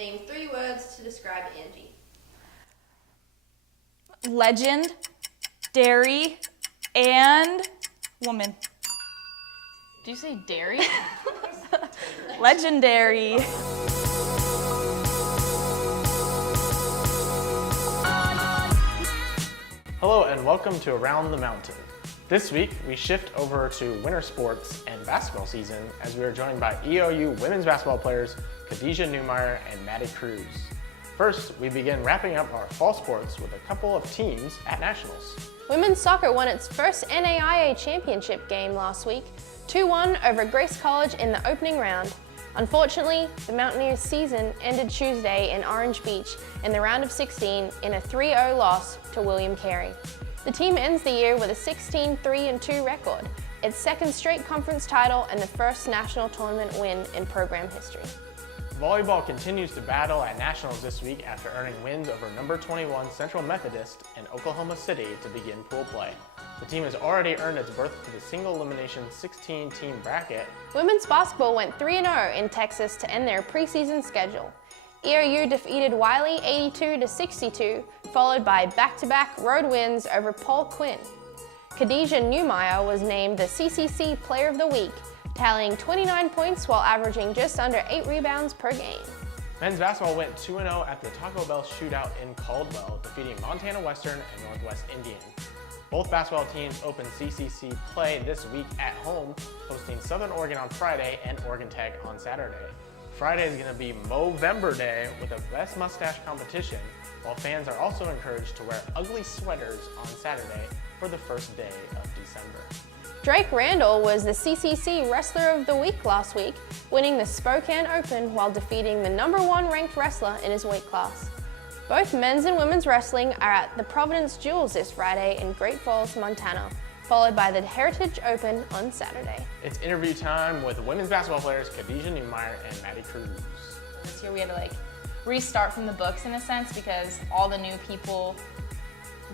Name 3 words to describe Angie. Legend, dairy, and woman. Did you say dairy? Legendary. Hello and welcome to Around the Mountain. This week we shift over to winter sports and basketball season as we are joined by EOU women's basketball players Khadija Neumeyer and Madi. First, we begin wrapping up our fall sports with a couple of teams at nationals. Women's soccer won its first NAIA championship game last week, 2-1 over Grace College in the opening round. Unfortunately, the Mountaineers' season ended Tuesday in Orange Beach in the round of 16 in a 3-0 loss to William Carey. The team ends the year with a 16-3-2 record, its second straight conference title and the first national tournament win in program history. Volleyball continues to battle at nationals this week after earning wins over number 21 Central Methodist and Oklahoma City to begin pool play. The team has already earned its berth to the single elimination 16-team bracket. Women's basketball went 3-0 in Texas to end their preseason schedule. EOU defeated Wiley 82-62, followed by back-to-back road wins over Paul Quinn. Khadija Neumeyer was named the CCC Player of the Week, tallying 29 points while averaging just under 8 rebounds per game. Men's basketball went 2-0 at the Taco Bell shootout in Caldwell, defeating Montana Western and Northwest Indian. Both basketball teams open CCC play this week at home, hosting Southern Oregon on Friday and Oregon Tech on Saturday. Friday is going to be Movember Day with a Best Mustache competition, while fans are also encouraged to wear ugly sweaters on Saturday for the first day of December. Drake Randall was the CCC Wrestler of the Week last week, winning the Spokane Open while defeating the number 1 ranked wrestler in his weight class. Both men's and women's wrestling are at the Providence Jewels this Friday in Great Falls, Montana, followed by the Heritage Open on Saturday. It's interview time with women's basketball players Khadija Neumeyer and Madi. This year we had to restart from the books in a sense because all the new people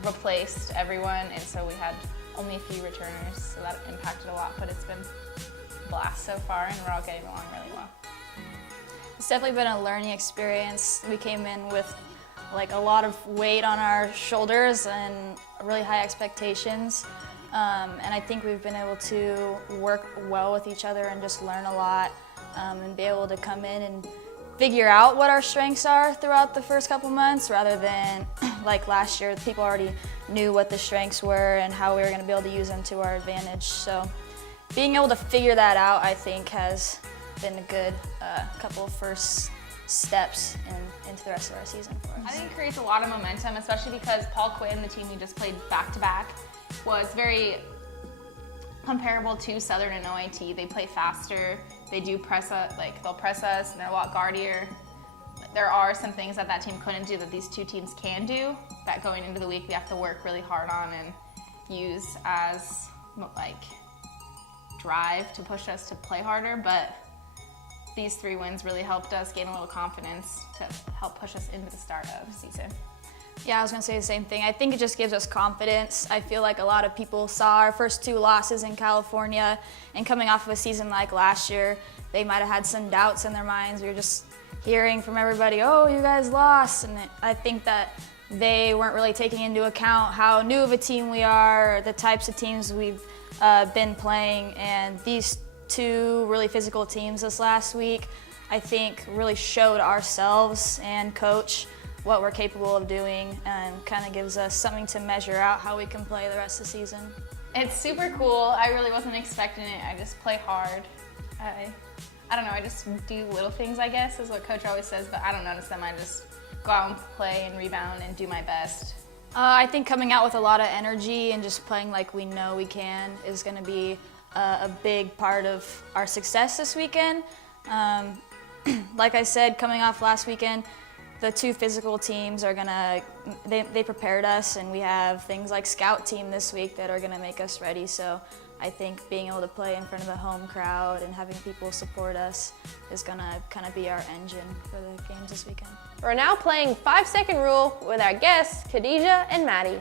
replaced everyone, and so we had only a few returners, so that impacted a lot, but it's been a blast so far and we're all getting along really well. It's definitely been a learning experience. We came in with a lot of weight on our shoulders and really high expectations. And I think we've been able to work well with each other and just learn a lot and be able to come in and figure out what our strengths are throughout the first couple months rather than like last year, people already knew what the strengths were and how we were going to be able to use them to our advantage. So being able to figure that out, I think, has been a good couple of first steps into the rest of our season for us. I think it creates a lot of momentum, especially because Paul Quinn, the team we just played back-to-back, was very comparable to Southern and OIT. They play faster, they do press us, they'll press us, and they're a lot guardier. There are some things that team couldn't do that these two teams can do, that going into the week we have to work really hard on and use as drive to push us to play harder, but these 3 wins really helped us gain a little confidence to help push us into the start of the season. Yeah, I was going to say the same thing. I think it just gives us confidence. I feel like a lot of people saw our first 2 losses in California, and coming off of a season like last year, they might have had some doubts in their minds. We were just hearing from everybody, oh, you guys lost. And I think that they weren't really taking into account how new of a team we are, the types of teams we've been playing, and these 2 really physical teams this last week, I think really showed ourselves and coach what we're capable of doing and kind of gives us something to measure out how we can play the rest of the season. It's super cool. I really wasn't expecting it. I just play hard. I don't know, I just do little things, I guess, is what Coach always says, but I don't notice them. I just go out and play and rebound and do my best. I think coming out with a lot of energy and just playing like we know we can is going to be a big part of our success this weekend. Like I said, coming off last weekend, the 2 physical teams are they prepared us, and we have things like scout team this week that are gonna make us ready. So I think being able to play in front of the home crowd and having people support us is gonna kind of be our engine for the games this weekend. We're now playing 5-second rule with our guests, Khadija and Madi.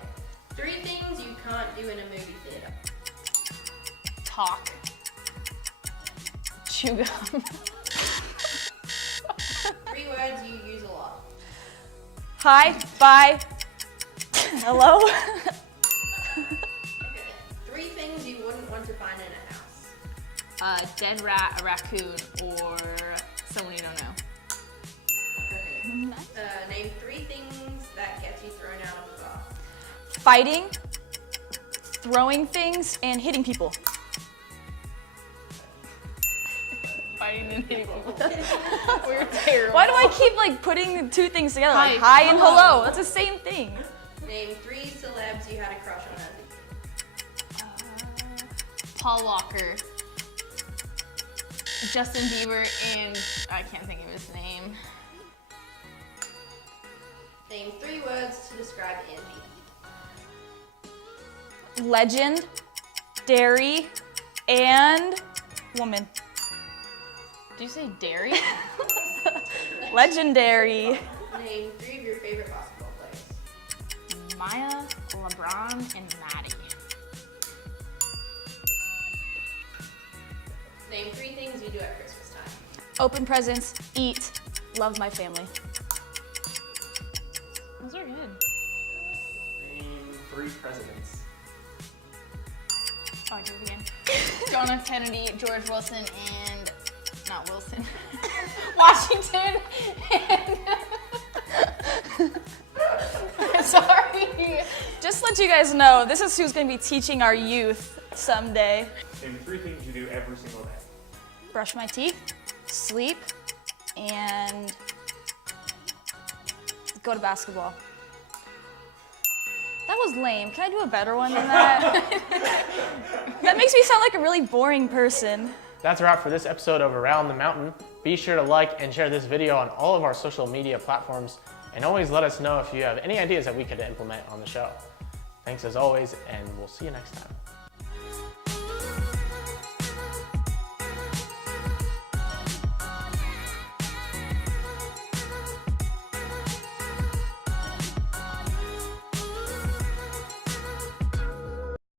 3 things you can't do in a movie theater. Talk. Chew gum. 3 words you use Hi, bye, hello. Three things you wouldn't want to find in a house. A dead rat, a raccoon, or someone you don't know. Name three things that gets you thrown out of a bar. Fighting, throwing things, and hitting people. Fighting and hitting people. We're terrible. Why do I keep like putting the two things together? Like Hi, hi and hello. That's the same thing. Name three celebs you had a crush on as a kid. Paul Walker, Justin Bieber, and I can't think of his name. Name three words to describe Angie. Legend, dairy, and woman. Did you say dairy? Legendary. Name three of your favorite basketball players. Maya, LeBron, and Madi. Name three things you do at Christmas time. Open presents, eat, love my family. Those are good. Name three presidents. Oh, I did it again. John F. Kennedy, George Wilson, and not Wilson. Washington. And sorry. Just to let you guys know, this is who's going to be teaching our youth someday. Name three things you do every single day. Brush my teeth, sleep, and go to basketball. That was lame. Can I do a better one than that? That makes me sound like a really boring person. That's a wrap for this episode of Around the Mountain. Be sure to like and share this video on all of our social media platforms, and always let us know if you have any ideas that we could implement on the show. Thanks as always, and we'll see you next time.